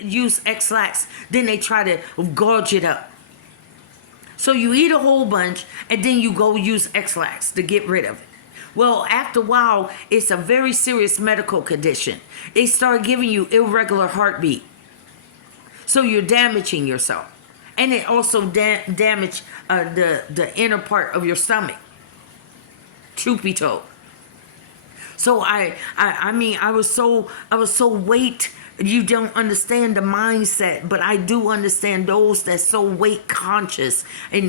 use X-Lax, then they try to gorge it up. So you eat a whole bunch and then you go use X-Lax to get rid of it. Well, after a while, it's a very serious medical condition. They start giving you irregular heartbeat. So you're damaging yourself. And it also damage the inner part of your stomach. Truth be told. So I mean, I was so weight. You don't understand the mindset, but I do understand those that's so weight conscious. And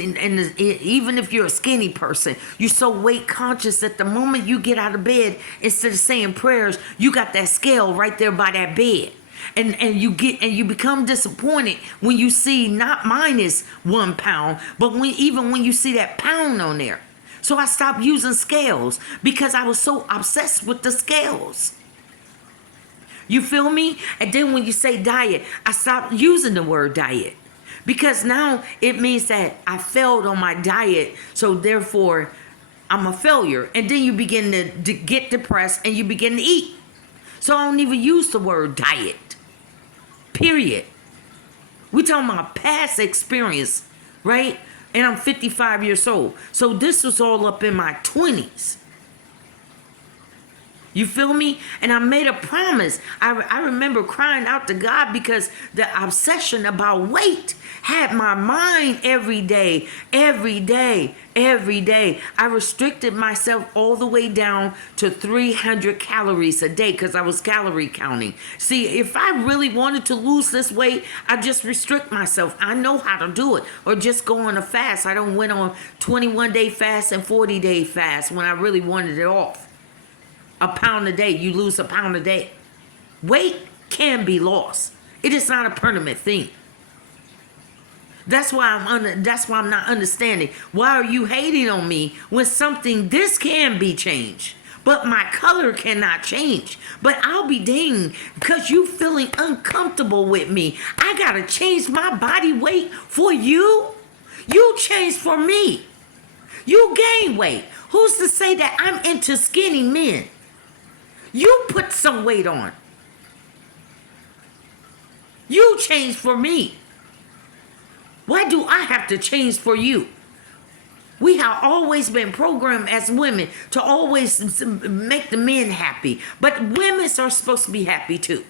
even if you're a skinny person, you're so weight conscious that the moment you get out of bed, instead of saying prayers, you got that scale right there by that bed. And you become disappointed when you see not minus 1 pound, but even when you see that pound on there. So I stopped using scales because I was so obsessed with the scales. You feel me? And then when you say diet, I stopped using the word diet because now it means that I failed on my diet. So therefore, I'm a failure. And then you begin to get depressed and you begin to eat. So I don't even use the word diet. Period. We're talking about past experience, right? And I'm 55 years old. So this was all up in my 20s. You feel me? And I made a promise. I remember crying out to God because the obsession about weight had my mind every day. I restricted myself all the way down to 300 calories a day because I was calorie counting. See, if I really wanted to lose this weight, I just restrict myself. I know how to do it. Or just go on a fast. I don't went on 21-day fast and 40-day fast when I really wanted it off. A pound a day, you lose a pound a day. Weight can be lost. It is not a permanent thing. That's why I'm not understanding. Why are you hating on me when something this can be changed, but my color cannot change? But I'll be dang because you feeling uncomfortable with me. I gotta change my body weight for you. You change for me. You gain weight. Who's to say that I'm into skinny men? You put some weight on. You change for me. Why do I have to change for you? We have always been programmed as women to always make the men happy. But women are supposed to be happy too.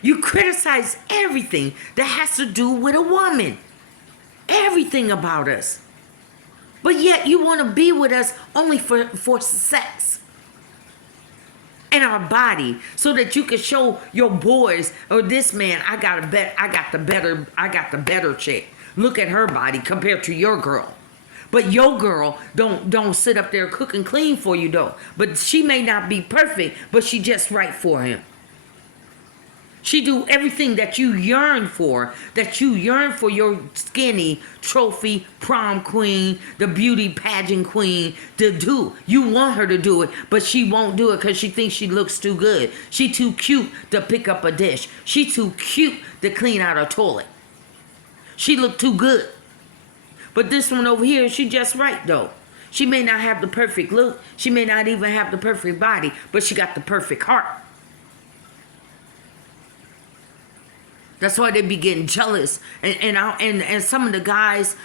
You criticize everything that has to do with a woman. Everything about us. But yet you want to be with us only for sex and our body, so that you can show your boys or this man, I got the better chick. Look at her body compared to your girl. But your girl don't sit up there cook and clean for you though. But she may not be perfect, but she just right for him. She do everything that you yearn for your skinny trophy prom queen, the beauty pageant queen to do. You want her to do it, but she won't do it because she thinks she looks too good. She too cute to pick up a dish. She too cute to clean out a toilet. She look too good. But this one over here, she just right though. She may not have the perfect look. She may not even have the perfect body, but she got the perfect heart. That's why they be getting jealous, and some of the guys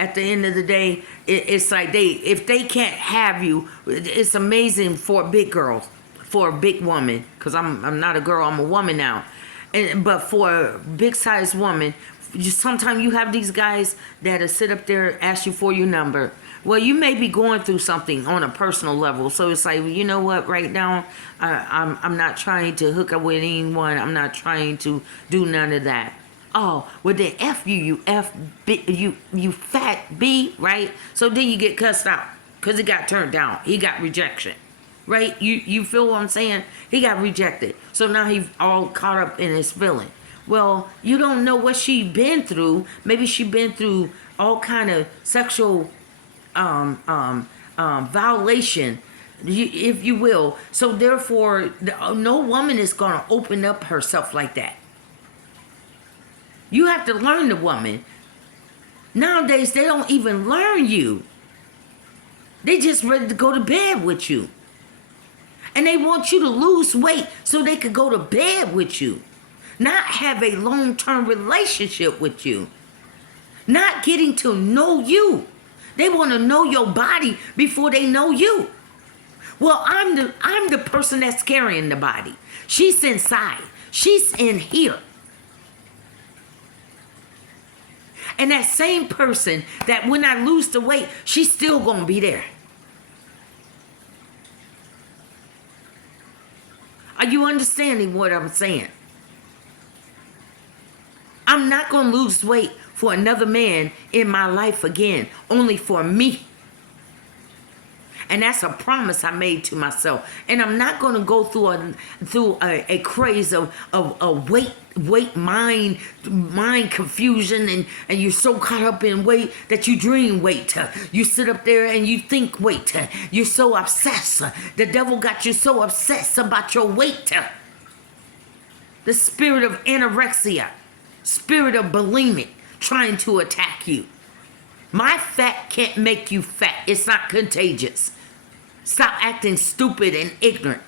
at the end of the day, it's like if they can't have you, it's amazing for a big girl, for a big woman, because I'm not a girl, I'm a woman now, but for a big sized woman, sometimes you have these guys that'll sit up there ask you for your number. Well, you may be going through something on a personal level. So it's like, you know what, right now, I'm not trying to hook up with anyone. I'm not trying to do none of that. Oh, well then F you fat B, right? So then you get cussed out because he got turned down. He got rejection, right? You feel what I'm saying? He got rejected. So now he's all caught up in his feeling. Well, you don't know what she been through. Maybe she been through all kind of sexual violation, if you will. So therefore, no woman is going to open up herself like that. You have to learn the woman. Nowadays, they don't even learn you. They just ready to go to bed with you. And they want you to lose weight so they could go to bed with you. Not have a long-term relationship with you. Not getting to know you. They want to know your body before they know you. Well, I'm the person that's carrying the body. She's inside. She's in here. And that same person that when I lose the weight, she's still going to be there. Are you understanding what I'm saying? I'm not going to lose weight for another man in my life again, only for me. And that's a promise I made to myself. And I'm not going to go through a craze of weight, mind confusion, and you're so caught up in weight that you dream weight. You sit up there and you think weight. You're so obsessed. The devil got you so obsessed about your weight. The spirit of anorexia, spirit of bulimic trying to attack you. My fat can't make you fat. It's not contagious. Stop acting stupid and ignorant.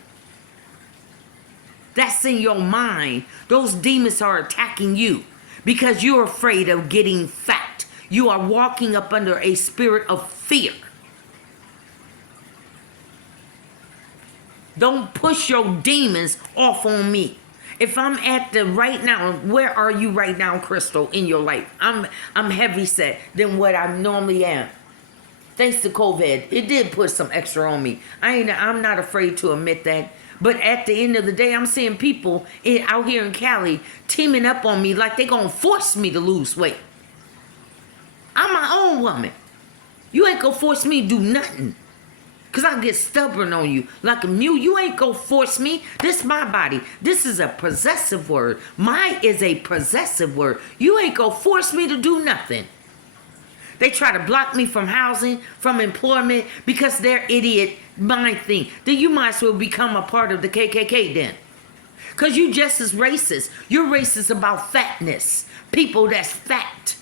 That's in your mind. Those demons are attacking you because you're afraid of getting fat. You are walking up under a spirit of fear. Don't push your demons off on me. If I'm at the right now, where are you right now, Crystal, in your life? I'm heavy set than what I normally am. Thanks to COVID, it did put some extra on me. I'm not afraid to admit that. But at the end of the day, I'm seeing people out here in Cali teaming up on me like they're going to force me to lose weight. I'm my own woman. You ain't going to force me to do nothing. Because I get stubborn on you like a mule. You ain't going to force me. This is my body. This is a possessive word. My is a possessive word. You ain't going to force me to do nothing. They try to block me from housing, from employment, because they're idiot mind thing. Then you might as well become a part of the KKK then. Because you just as racist. You're racist about fatness. People that's fat.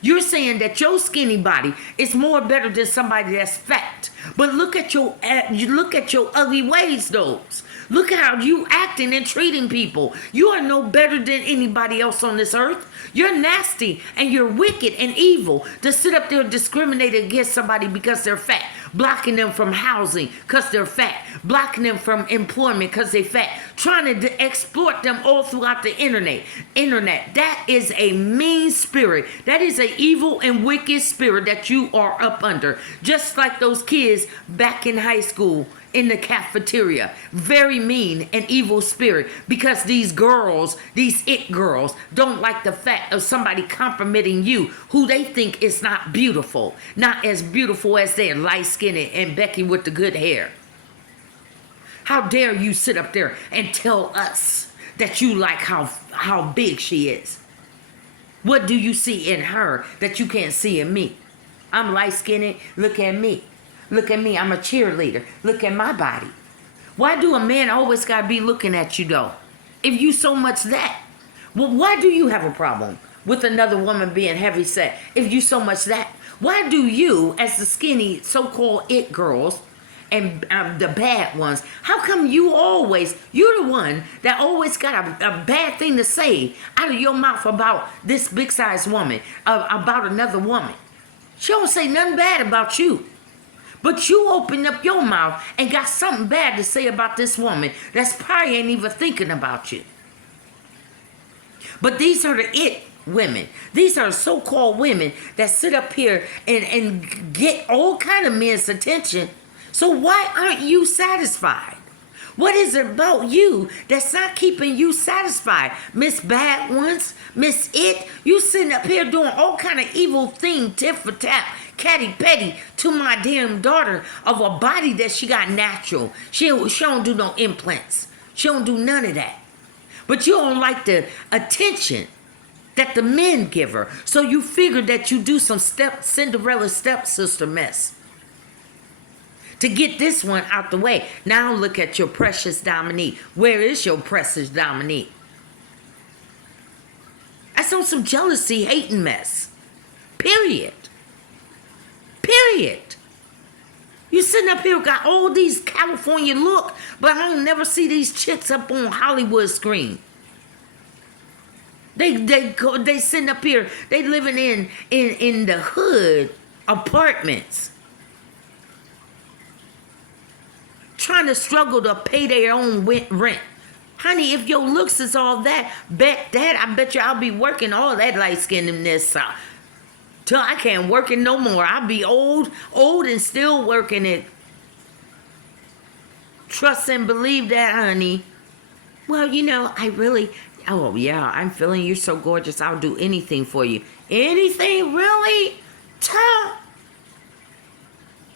You're saying that your skinny body is more better than somebody that's fat. But look at your ugly ways, though. Look at how you acting and treating people. You are no better than anybody else on this earth. You're nasty and you're wicked and evil to sit up there and discriminate against somebody because they're fat. Blocking them from housing because they're fat. Blocking them from employment because they're fat. Trying to exploit them all throughout the internet. That is a mean spirit. That is an evil and wicked spirit that you are up under. Just like those kids back in high school in the cafeteria. Very mean and evil spirit, because these girls, these it girls, don't like the fact of somebody complimenting you who they think is not beautiful. Not as beautiful as their light-skinned and Becky with the good hair. How dare you sit up there and tell us that you like how big she is? What do you see in her that you can't see in me? I'm light-skinned. Look at me. Look at me. I'm a cheerleader. Look at my body. Why do a man always got to be looking at you, though? If you so much that. Well, why do you have a problem with another woman being heavy set if you so much that? Why do you, as the skinny so-called it girls and the bad ones, how come you're the one that always got a bad thing to say out of your mouth about this big-sized woman, about another woman? She don't say nothing bad about you. But you opened up your mouth and got something bad to say about this woman that's probably ain't even thinking about you. But these are the it women. These are so-called women that sit up here and get all kind of men's attention. So why aren't you satisfied? What is it about you that's not keeping you satisfied? Miss Bad Ones, Miss It, you sitting up here doing all kind of evil thing, tit for tat, catty petty to my damn daughter of a body that she got natural. She don't do no implants. She don't do none of that. But you don't like the attention that the men give her. So you figure that you do some Cinderella stepsister mess to get this one out the way. Now look at your precious Dominique. Where is your precious Dominique? That's on some jealousy, hating mess. Period. You sitting up here got all these California look, but I don't never see these chicks up on Hollywood screen. They sitting up here. They living in the hood apartments, trying to struggle to pay their own rent. Honey, if your looks is all that, I bet you I'll be working all that light skinnedness till I can't work it no more. I'll be old and still working it. Trust and believe that, honey. Well, I really, oh yeah, I'm feeling you're so gorgeous. I'll do anything for you. Anything, really?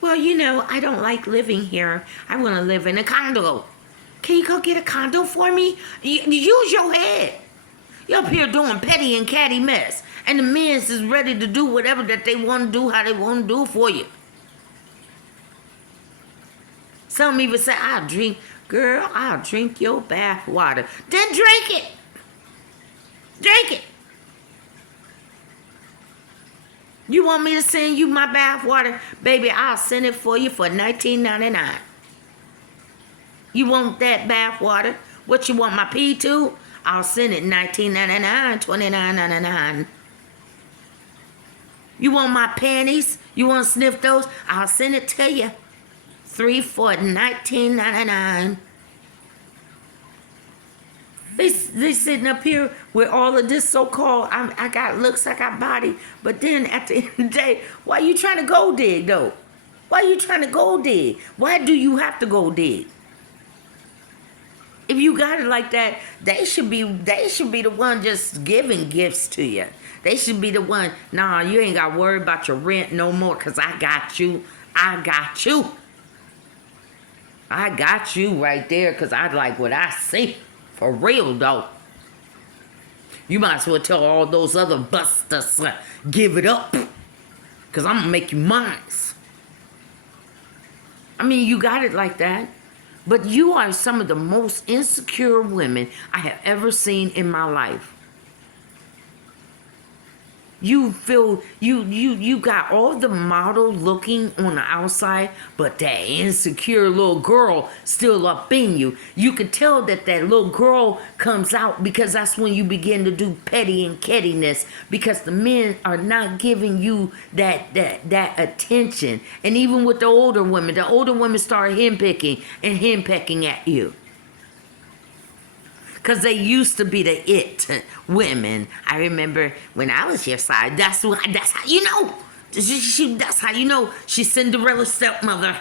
Well, I don't like living here. I want to live in a condo. Can you go get a condo for me? Use your head. You're up here doing petty and catty mess. And the men is ready to do whatever that they want to do, how they want to do for you. Some even say, I'll drink your bath water. Then drink it. Drink it. You want me to send you my bath water? Baby, I'll send it for you for $19.99. You want that bath water? What you want, my pee too? I'll send it $19.99, $29.99. You want my panties? You want to sniff those? I'll send it to you. 3 for $19.99. They sitting up here with all of this so-called, I got looks, I got body. But then at the end of the day, why you trying to go dig though? Why you trying to go dig? Why do you have to go dig? If you got it like that, they should be the one just giving gifts to you. They should be the one, nah, you ain't got to worry about your rent no more because I got you. I got you. I got you right there because I like what I see. For real, though. You might as well tell all those other busters, give it up. Because I'm going to make you mine. I mean, you got it like that. But you are some of the most insecure women I have ever seen in my life. You feel you got all the model looking on the outside, but that insecure little girl still up in you. You can tell that little girl comes out because that's when you begin to do petty and cattiness because the men are not giving you that attention. And even with the older women start henpecking at you. Because they used to be the it women. I remember when I was your side, that's how you know. That's how you know she's Cinderella's stepmother.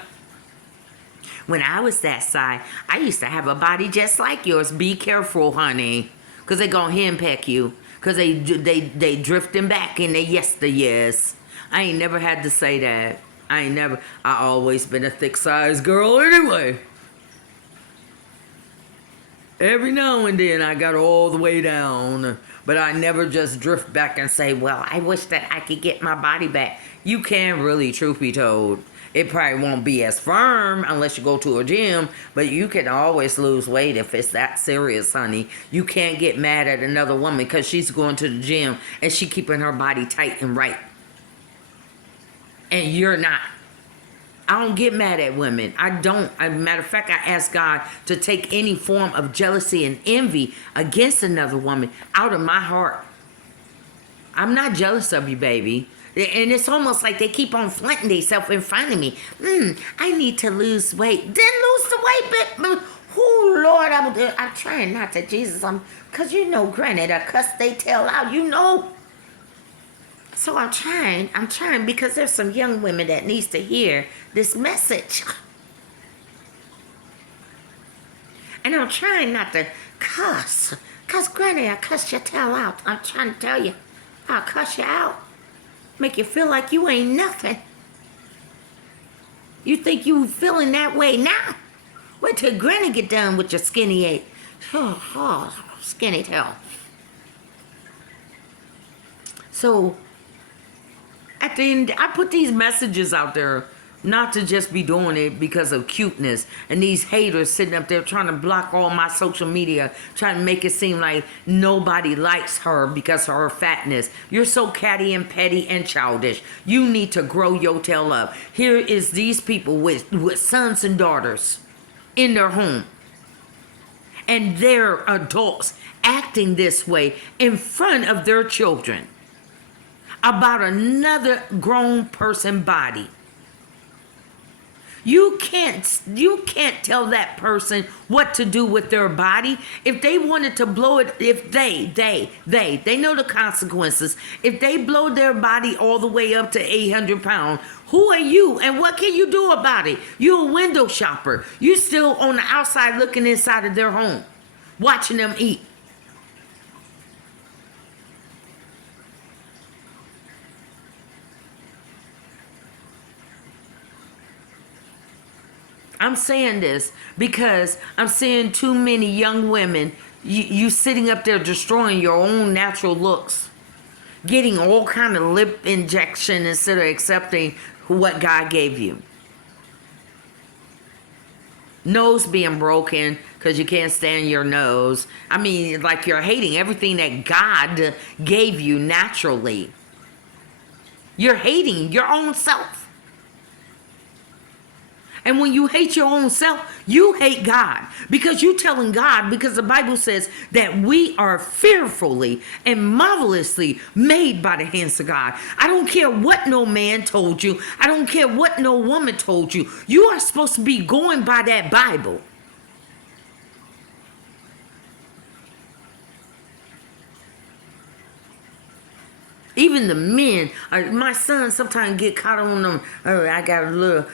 When I was that side, I used to have a body just like yours. Be careful, honey. Because they going to henpeck you. Because they drifting back in their yesteryears. I ain't never had to say that. I always been a thick-sized girl anyway. Every now and then I got all the way down, but I never just drift back and say, well, I wish that I could get my body back. You can really, truth be told. It probably won't be as firm unless you go to a gym, but you can always lose weight if it's that serious, honey. You can't get mad at another woman because she's going to the gym and she keeping her body tight and right. And you're not. I don't get mad at women. I don't. As a matter of fact, I ask God to take any form of jealousy and envy against another woman out of my heart. I'm not jealous of you, baby. And it's almost like they keep on flaunting themselves in front of me. I need to lose weight. Then lose the weight, but oh, Lord, I'm trying not to, Jesus. Because granted, I cuss they tail out, So I'm trying because there's some young women that needs to hear this message. And I'm trying not to cuss. Because granted, I cuss your tail out. I'm trying to tell you, I'll cuss you out. Make you feel like you ain't nothing. You think you feeling that way now? Wait till granny get done with your skinny skinny tail. So, at the end, I put these messages out there Not to just be doing it because of cuteness. And these haters sitting up there trying to block all my social media, trying to make it seem like nobody likes her because of her fatness. You're so catty and petty and childish. You need to grow your tail up. Here is these people with sons and daughters in their home. And they're adults acting this way in front of their children about another grown person body. You can't tell that person what to do with their body. If they wanted to blow it, if they know the consequences. If they blow their body all the way up to 800 pounds, who are you and what can you do about it? You're a window shopper. You still on the outside looking inside of their home, watching them eat. I'm saying this because I'm seeing too many young women, you sitting up there destroying your own natural looks, getting all kind of lip injection instead of accepting what God gave you. Nose being broken because you can't stand your nose. I mean, like you're hating everything that God gave you naturally. You're hating your own self. And when you hate your own self, you hate God. Because you're telling God, because the Bible says that we are fearfully and marvelously made by the hands of God. I don't care what no man told you. I don't care what no woman told you. You are supposed to be going by that Bible. Even the men, my son sometimes get caught on them. Oh, I got a little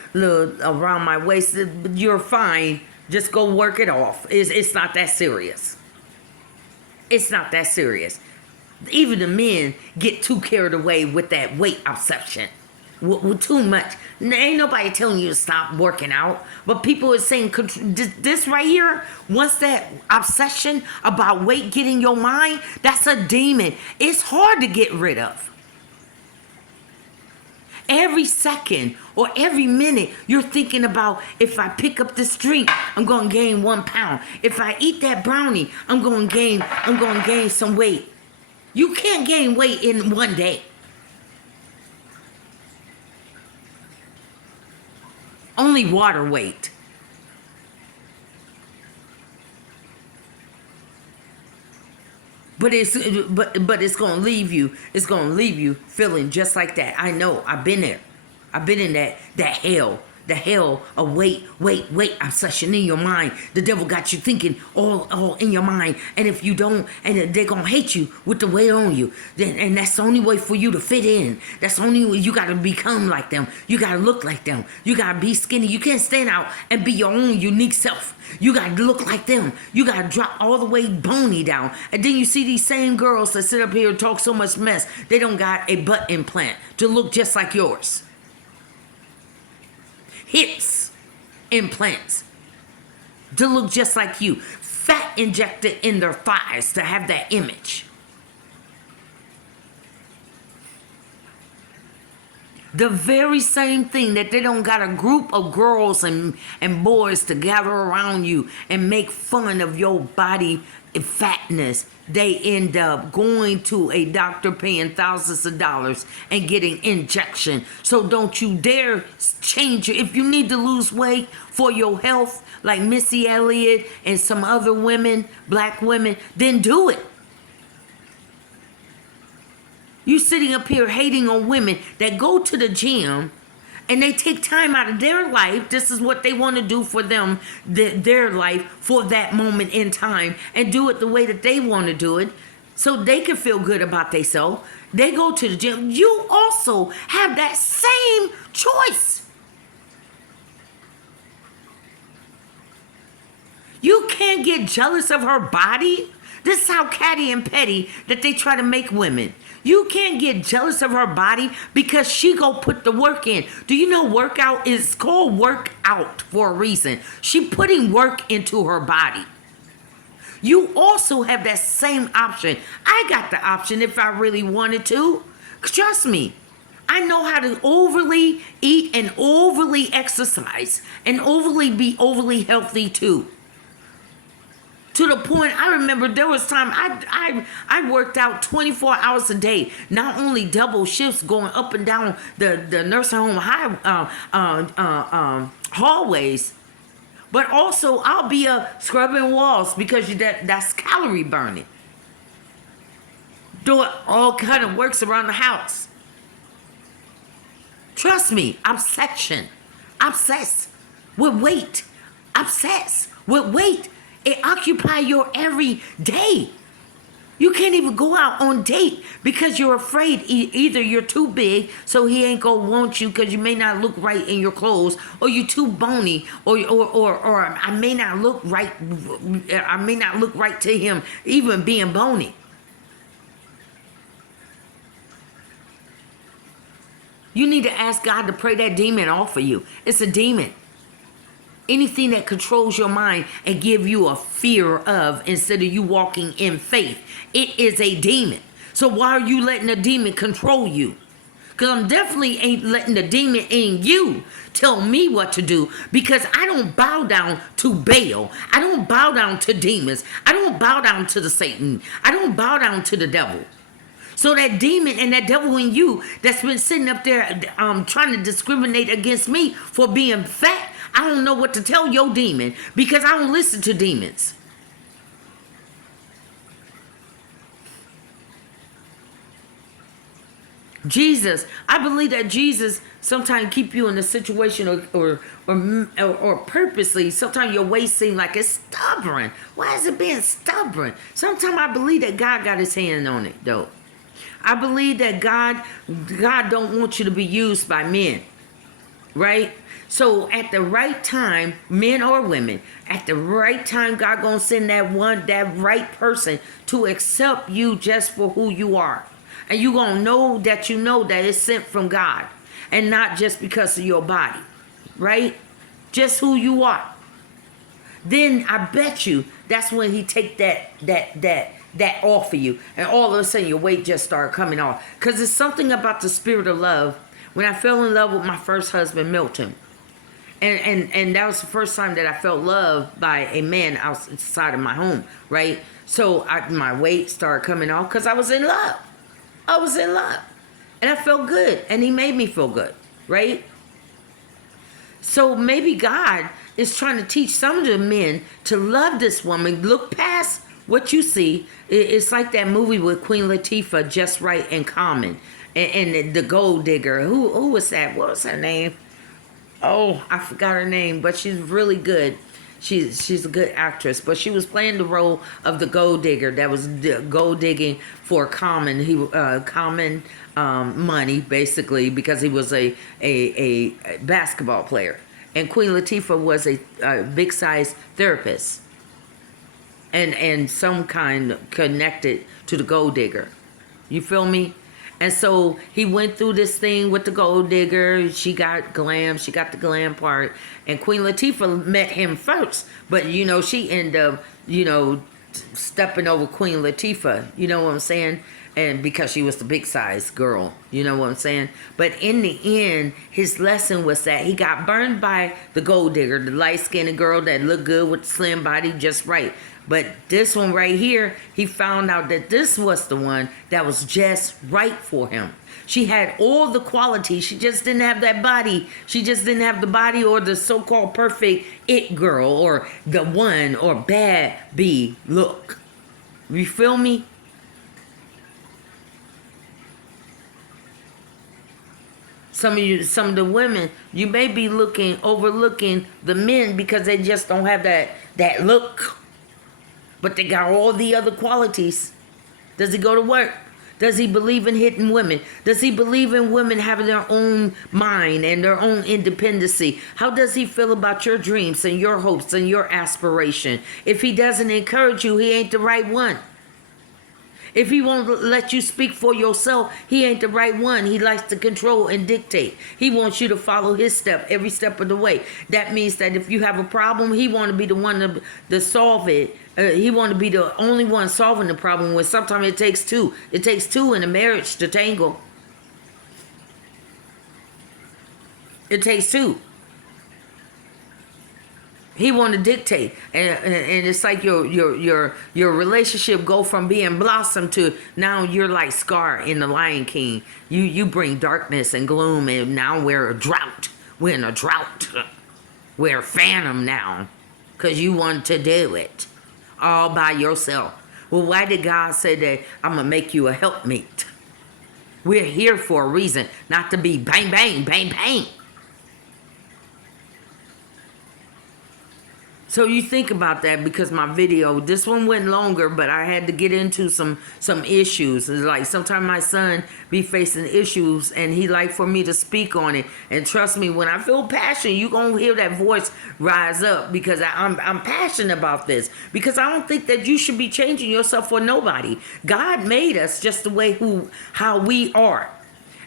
around my waist. You're fine. Just go work it off. It's not that serious. It's not that serious. Even the men get too carried away with that weight obsession. With too much. Ain't nobody telling you to stop working out. But people are saying this right here, once that obsession about weight getting your mind, that's a demon. It's hard to get rid of. Every second or every minute, you're thinking about, if I pick up this drink, I'm going to gain 1 pound. If I eat that brownie, I'm going to gain some weight. You can't gain weight in one day. Only water weight. But it's gonna leave you. It's gonna leave you feeling just like that. I know. I've been there. I've been in that hell. The hell of weight obsession in your mind. The devil got you thinking all in your mind. And if you don't, and they're gonna hate you with the weight on you. And that's the only way for you to fit in. That's the only way. You gotta become like them. You gotta look like them. You gotta be skinny. You can't stand out and be your own unique self. You gotta look like them. You gotta drop all the way bony down. And then you see these same girls that sit up here and talk so much mess. They don't got a butt implant to look just like yours. Hips implants to look just like you. Fat injected in their thighs to have that image. The very same thing that they don't got a group of girls and boys to gather around you and make fun of your body fatness. They end up going to a doctor paying thousands of dollars and getting injection. So don't you dare change it. If you need to lose weight for your health, like Missy Elliott and some other women, black women, then do it. You sitting up here hating on women that go to the gym and they take time out of their life. This is what they want to do for them, their life, for that moment in time, and do it the way that they want to do it so they can feel good about themselves. They go to the gym. You also have that same choice. You can't get jealous of her body. This is how catty and petty that they try to make women. You can't get jealous of her body because she go put the work in. Do you know workout is called workout for a reason? She putting work into her body. You also have that same option. I got the option if I really wanted to. Trust me. I know how to overly eat and overly exercise and be overly healthy too. To the point, I remember there was time I worked out 24 hours a day, not only double shifts going up and down the nursing home hallways, but also I'll be scrubbing walls because that's calorie burning. Doing all kind of works around the house. Trust me, obsessed with weight, obsessed with weight. It occupy your every day. You can't even go out on date because you're afraid either you're too big, so he ain't gonna want you because you may not look right in your clothes, or you too bony, or I may not look right. I may not look right to him, even being bony. You need to ask God to pray that demon off of you. It's a demon. Anything that controls your mind and give you a fear of instead of you walking in faith, it is a demon. So why are you letting the demon control you? Because I'm definitely ain't letting the demon in you tell me what to do, because I don't bow down to Baal. I don't bow down to demons. I don't bow down to the Satan. I don't bow down to the devil. So that demon and that devil in you that's been sitting up there trying to discriminate against me for being fat, I don't know what to tell your demon, because I don't listen to demons. Jesus, I believe that Jesus sometimes keep you in a situation or purposely, sometimes your waist seem like it's stubborn. Why is it being stubborn? Sometimes I believe that God got his hand on it, though. I believe that God don't want you to be used by men, right? So at the right time, men or women, at the right time, God gonna send that right person to accept you just for who you are. And you gonna know that it's sent from God and not just because of your body, right? Just who you are. Then I bet you that's when he take that off of you, and all of a sudden your weight just started coming off. Because it's something about the spirit of love. When I fell in love with my first husband, Milton, and that was the first time that I felt loved by a man outside of my home, right? So my weight started coming off because I was in love. I was in love, and I felt good, and he made me feel good, right? So maybe God is trying to teach some of the men to love this woman, look past what you see. It's like that movie with Queen Latifah, Just Right and Common, and the gold digger. Who was that? What was her name? Oh, I forgot her name, but she's really good. She's a good actress, but she was playing the role of the gold digger that was gold digging for Common. Common money, basically, because he was a basketball player, and Queen Latifah was a big size therapist, and some kind connected to the gold digger. You feel me? And so he went through this thing with the gold digger. She got the glam part. And Queen Latifah met him first. But, she ended up, stepping over Queen Latifah. You know what I'm saying? And because she was the big size girl. You know what I'm saying? But in the end, his lesson was that he got burned by the gold digger, the light-skinned girl that looked good with the slim body, just right. But this one right here, he found out that this was the one that was just right for him. She had all the qualities. She just didn't have that body. She just didn't have the body or the so-called perfect it girl or the one or bad B look. You feel me? Some of the women, you may be overlooking the men because they just don't have that look. But they got all the other qualities. Does he go to work? Does he believe in hitting women? Does he believe in women having their own mind and their own independency? How does he feel about your dreams and your hopes and your aspiration? If he doesn't encourage you, he ain't the right one. If he won't let you speak for yourself, he ain't the right one. He likes to control and dictate. He wants you to follow his step every step of the way. That means that if you have a problem, he want to be the one to solve it. He want to be the only one solving the problem, when sometimes it takes two. It takes two in a marriage to tangle. It takes two. He want to dictate, and it's like your relationship go from being blossom to now you're like Scar in the Lion King. You bring darkness and gloom, and now we're a drought. We're in a drought. We're phantom now, cause you want to do it all by yourself. Well, why did God say that I'm gonna make you a helpmeet? We're here for a reason, not to be bang bang bang bang. So you think about that, because my video, this one went longer, but I had to get into some issues. It's like sometimes my son be facing issues and he like for me to speak on it. And trust me, when I feel passion, you gonna hear that voice rise up, because I'm passionate about this. Because I don't think that you should be changing yourself for nobody. God made us just the way how we are.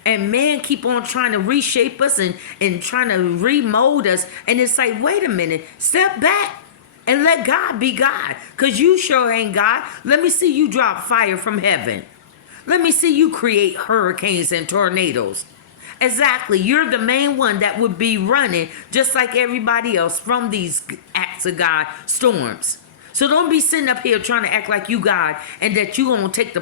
And man keep on trying to reshape us and trying to remold us. And it's like, wait a minute, step back and let God be God. Because you sure ain't God. Let me see you drop fire from heaven. Let me see you create hurricanes and tornadoes. Exactly. You're the main one that would be running just like everybody else from these acts of God storms. So don't be sitting up here trying to act like you God and that you going to take the